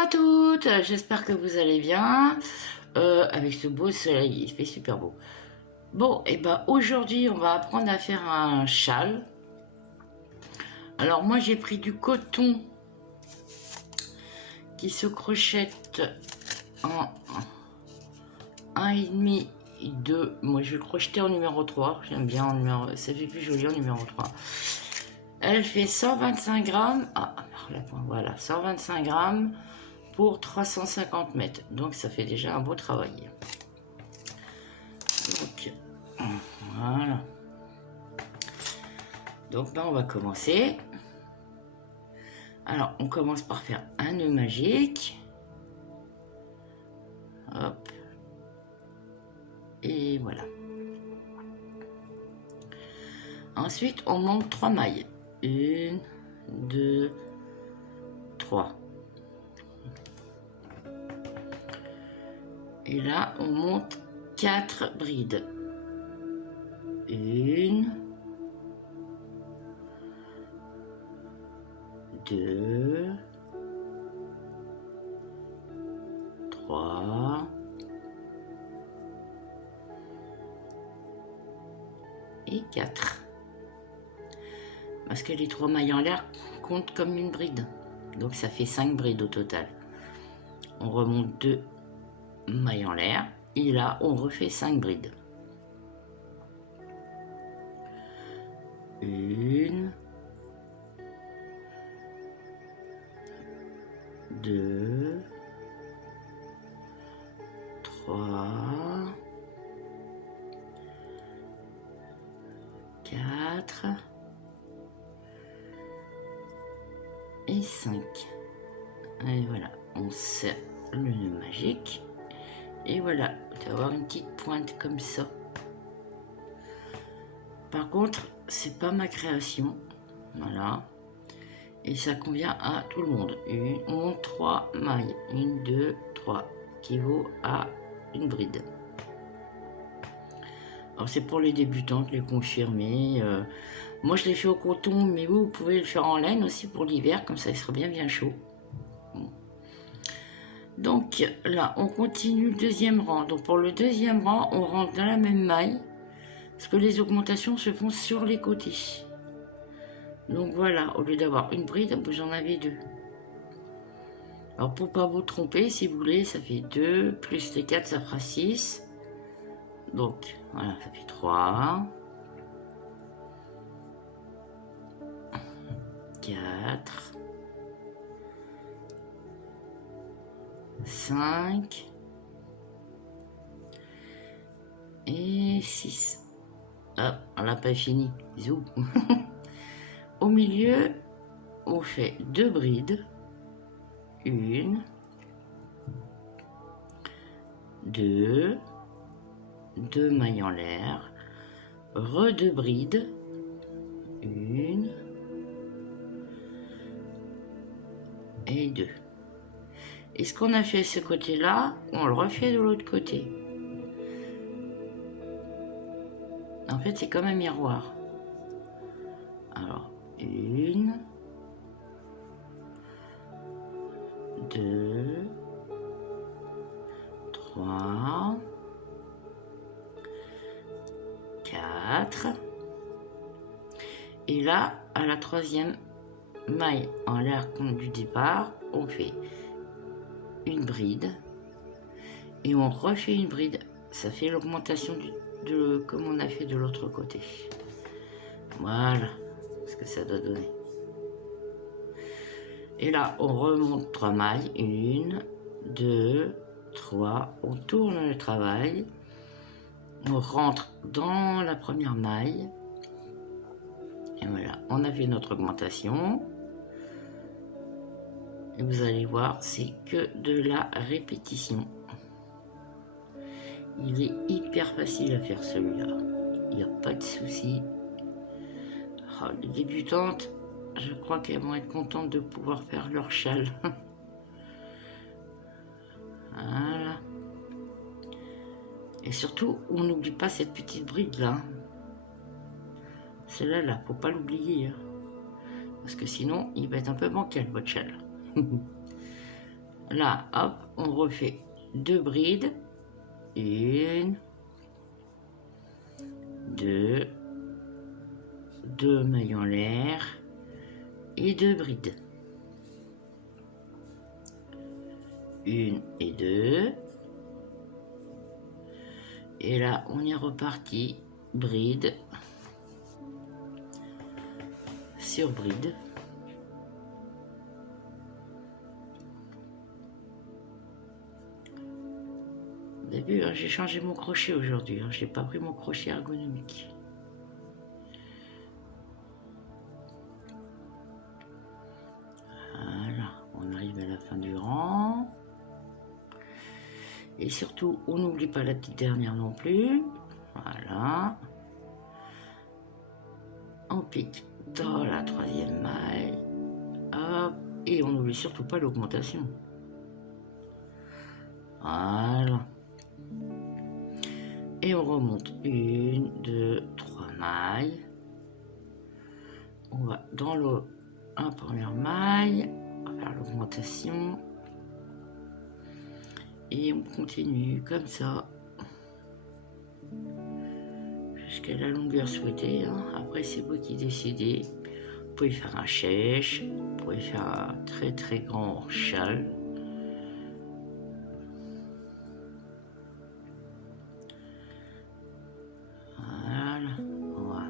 à toutes, j'espère que vous allez bien. Avec ce beau soleil, il fait super beau. Bon, et ben aujourd'hui, on va apprendre à faire un châle. Alors moi, j'ai pris du coton qui se crochette en 1,5, 2. Moi, je vais le crocheter en numéro 3. J'aime bien en numéro... Ça fait plus joli en numéro 3. Elle fait 125 grammes. Ah, voilà, 125 grammes pour 350 mètres. Donc, ça fait déjà un beau travail. Donc, voilà. Donc, là, on va commencer. Alors, on commence par faire un nœud magique. Hop. Et voilà. Ensuite, on monte 3 mailles. 1, 2, 3. Et là, on monte 4 brides. 1, 2, 3 et 4. Parce que les 3 mailles en l'air comptent comme une bride. Donc ça fait 5 brides au total. On remonte 2 mailles en l'air. Et là, on refait 5 brides. 1, 2, 3, 4 et 5. Et voilà, on serre le nœud magique. Et voilà, tu vas avoir une petite pointe comme ça. Par contre, c'est pas ma création. Voilà. Et ça convient à tout le monde. On monte 3 mailles. 1, 2, 3. Qui vaut à une bride. Alors c'est pour les débutantes, les confirmés. Moi je l'ai fait au coton, mais vous pouvez le faire en laine aussi pour l'hiver, comme ça il sera bien chaud. Bon. Donc là, on continue le deuxième rang. Donc pour le deuxième rang, on rentre dans la même maille, parce que les augmentations se font sur les côtés. Donc voilà, au lieu d'avoir une bride, vous en avez 2. Alors pour pas vous tromper, si vous voulez, ça fait 2, plus les 4, ça fera 6. Donc voilà, ça fait 3, 4, 5 et 6. Ah, on n'a pas fini. Zou. Au milieu, on fait 2 brides. 1, 2, 2 mailles en l'air, re 2 brides, 1 et 2. Et ce qu'on a fait ce côté-là, on le refait de l'autre côté. En fait, c'est comme un miroir. Alors, 1, 2, 3, 4. Et là, à la troisième maille en l'air du départ, on fait une bride et on refait une bride. Ça fait l'augmentation comme on a fait de l'autre côté. Voilà ce que ça doit donner. Et là, on remonte 3 mailles. 1, 2, 3. On tourne le travail. On rentre dans la première maille. Et voilà, on a fait notre augmentation. Et vous allez voir, c'est que de la répétition. Il est hyper facile à faire celui-là. Il n'y a pas de souci. Oh, les débutantes, je crois qu'elles vont être contentes de pouvoir faire leur châle. Voilà. Et surtout, on n'oublie pas cette petite bride là. Celle-là, là, faut pas l'oublier. Hein. Parce que sinon, il va être un peu bancal, votre châle. là, hop, on refait 2 brides. 1, 2, 2 mailles en l'air et 2 brides. 1 et 2. Et là, on est reparti, bride sur bride. Vous avez vu, hein, j'ai changé mon crochet aujourd'hui, hein, j'ai pas pris mon crochet ergonomique. Voilà, on arrive à la fin du rang. Et surtout, on n'oublie pas la petite dernière non plus. Voilà. On pique dans la 3e maille. Hop. Et on n'oublie surtout pas l'augmentation. Voilà. Et on remonte 1, 2, 3 mailles. On va dans la première maille. On va faire l'augmentation. Et on continue comme ça. Jusqu'à la longueur souhaitée. Hein. Après, c'est vous qui décidez. Vous pouvez faire un chèche. Vous pouvez faire un très très grand châle. Voilà. On va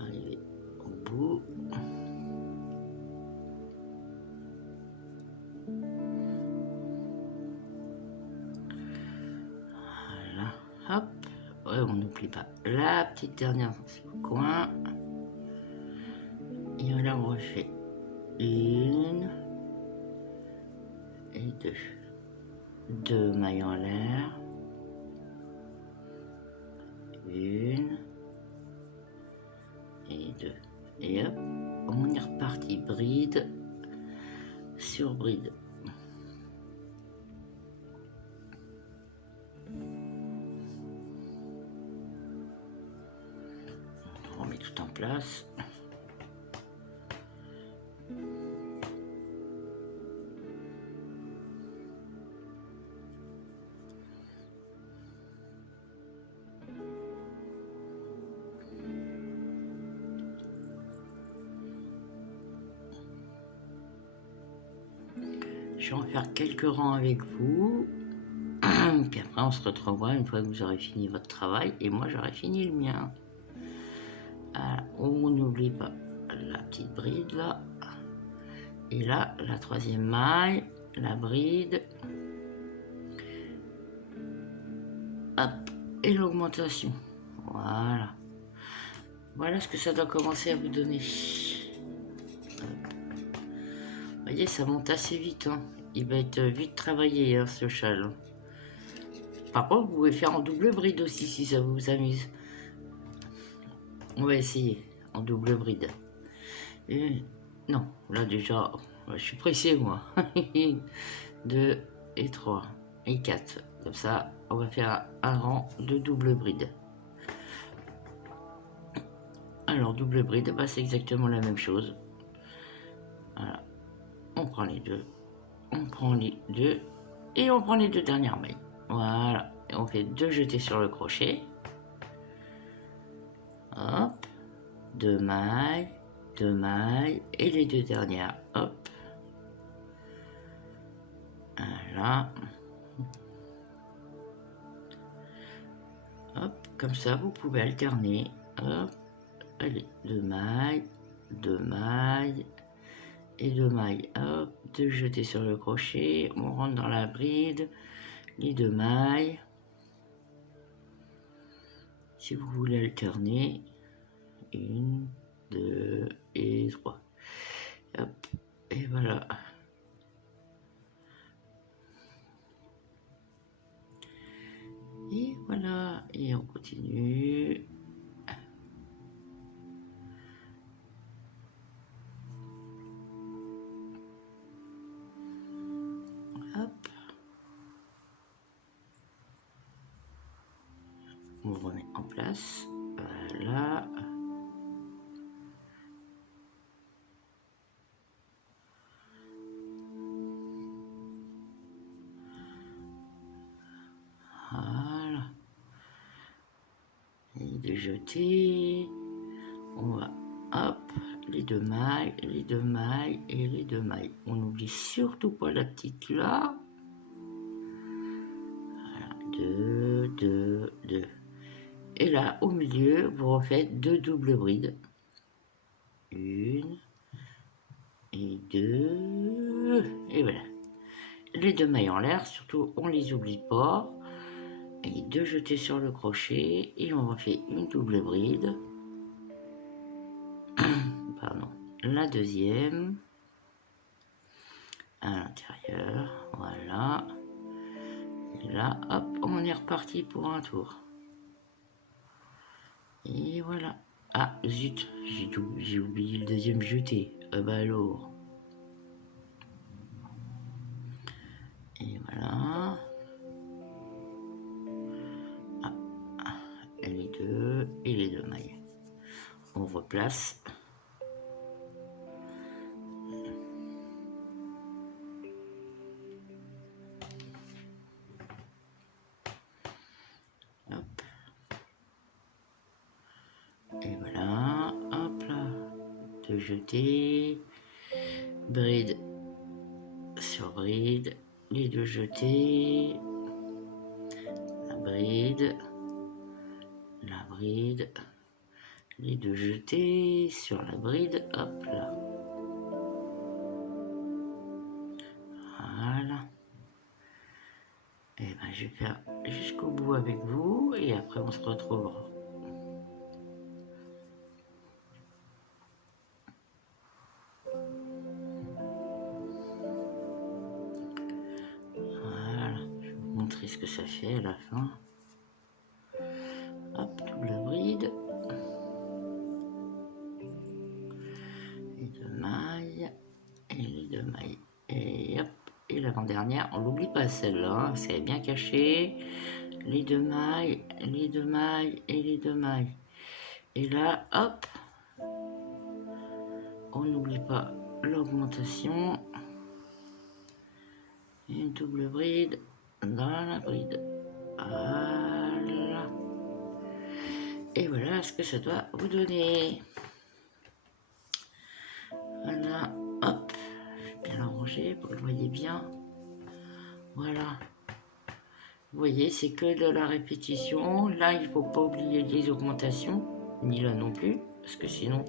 arriver au bout. Voilà. Hop. Ouais, on n'oublie pas la petite dernière dans le coin. Et là, on refait 1 et 2. 2 mailles en l'air. 1 et 2. Et hop, on est reparti bride sur bride. On remet tout en place. Je vais en faire quelques rangs avec vous. Puis après, on se retrouvera une fois que vous aurez fini votre travail. Et moi, j'aurai fini le mien. Alors, on n'oublie pas la petite bride là. Et là, la 3e maille, la bride. Hop, et l'augmentation. Voilà. Voilà ce que ça doit commencer à vous donner. Vous voyez, ça monte assez vite. Hein. Il va être vite travaillé, hein, ce châle. Par contre, vous pouvez faire en double bride aussi, si ça vous amuse. On va essayer, en double bride. Et, non, là déjà, je suis pressé, moi. 2 et 3 et 4. Comme ça, on va faire un rang de double bride. Alors, double bride, bah, c'est exactement la même chose. Voilà. On prend les deux. On prend les deux. Et on prend les 2 dernières mailles. Voilà. Et on fait 2 jetés sur le crochet. Hop. 2 mailles. 2 mailles. Et les 2 dernières. Hop. Voilà. Hop. Comme ça, vous pouvez alterner. Hop. Allez. 2 mailles. 2 mailles. Et 2 mailles. Hop. 2 jetés sur le crochet. On rentre dans la bride. Les 2 mailles. Si vous voulez alterner, 1, 2 et 3. Hop, et voilà. Et voilà, et on continue. Hop. On remet en place. Voilà. déjeter. On va, hop, les 2 mailles, les 2 mailles et les 2 mailles. On n'oublie surtout pas la petite là. Voilà, 2, 2, 2. Et là, au milieu, vous refaites 2 doubles brides. 1 et 2. Et voilà. Les 2 mailles en l'air, surtout, on les oublie pas. Et 2 jetés sur le crochet. Et on refait une double bride. Pardon. La deuxième. À l'intérieur. Voilà. Et là, hop, on est reparti pour un tour. Et voilà. Ah, zut, j'ai oublié le deuxième jeté. Ah bah alors. Et voilà. Ah, et les deux mailles. On replace. Hop. Et voilà. Hop là. 2 jetés. Bride sur bride. Les 2 jetés. La bride. La bride. Les 2 jetés sur la bride. Hop là. Voilà. Et ben je vais faire jusqu'au bout avec vous et après on se retrouvera. Voilà, je vais vous montrer ce que ça fait à la fin. Hop, double bride. Les 2 mailles et les 2 mailles. Et hop. Et l'avant-dernière, on l'oublie pas celle-là, hein, c'est bien caché. Les 2 mailles, les 2 mailles et les 2 mailles. Et là, hop, on n'oublie pas l'augmentation. Une double bride dans la bride. Voilà. Et voilà ce que ça doit vous donner. Voilà, hop. Bien arrangé pour que vous voyez bien. Voilà. Vous voyez, c'est que de la répétition. Là, il ne faut pas oublier les augmentations, ni là non plus, parce que sinon,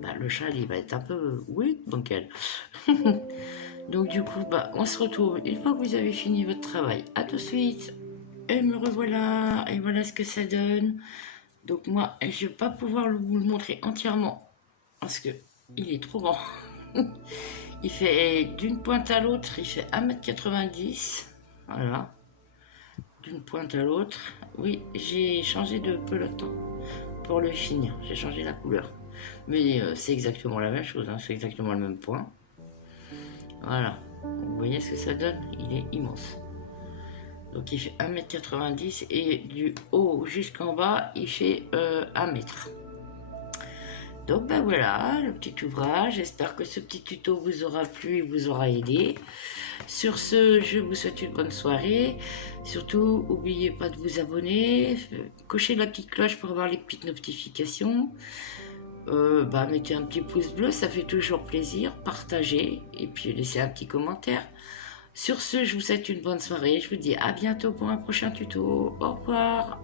bah, le châle, il va être un peu, oui, bancal. Donc du coup, bah, on se retrouve une fois que vous avez fini votre travail. À tout de suite. Et me revoilà. Et voilà ce que ça donne. Donc moi, je ne vais pas pouvoir vous le montrer entièrement, parce que il est trop grand. Il fait d'une pointe à l'autre, il fait 1,90 m. Voilà. D'une pointe à l'autre. Oui, j'ai changé de peloton pour le finir. J'ai changé la couleur. Mais c'est exactement la même chose, hein, c'est exactement le même point. Voilà. Vous voyez ce que ça donne? Il est immense. Donc il fait 1,90 m et du haut jusqu'en bas, il fait 1 m. Donc ben voilà, le petit ouvrage. J'espère que ce petit tuto vous aura plu et vous aura aidé. Sur ce, je vous souhaite une bonne soirée. Surtout, n'oubliez pas de vous abonner. Cochez la petite cloche pour avoir les petites notifications. Mettez un petit pouce bleu, ça fait toujours plaisir. Partagez et puis laissez un petit commentaire. Sur ce, je vous souhaite une bonne soirée. Je vous dis à bientôt pour un prochain tuto. Au revoir.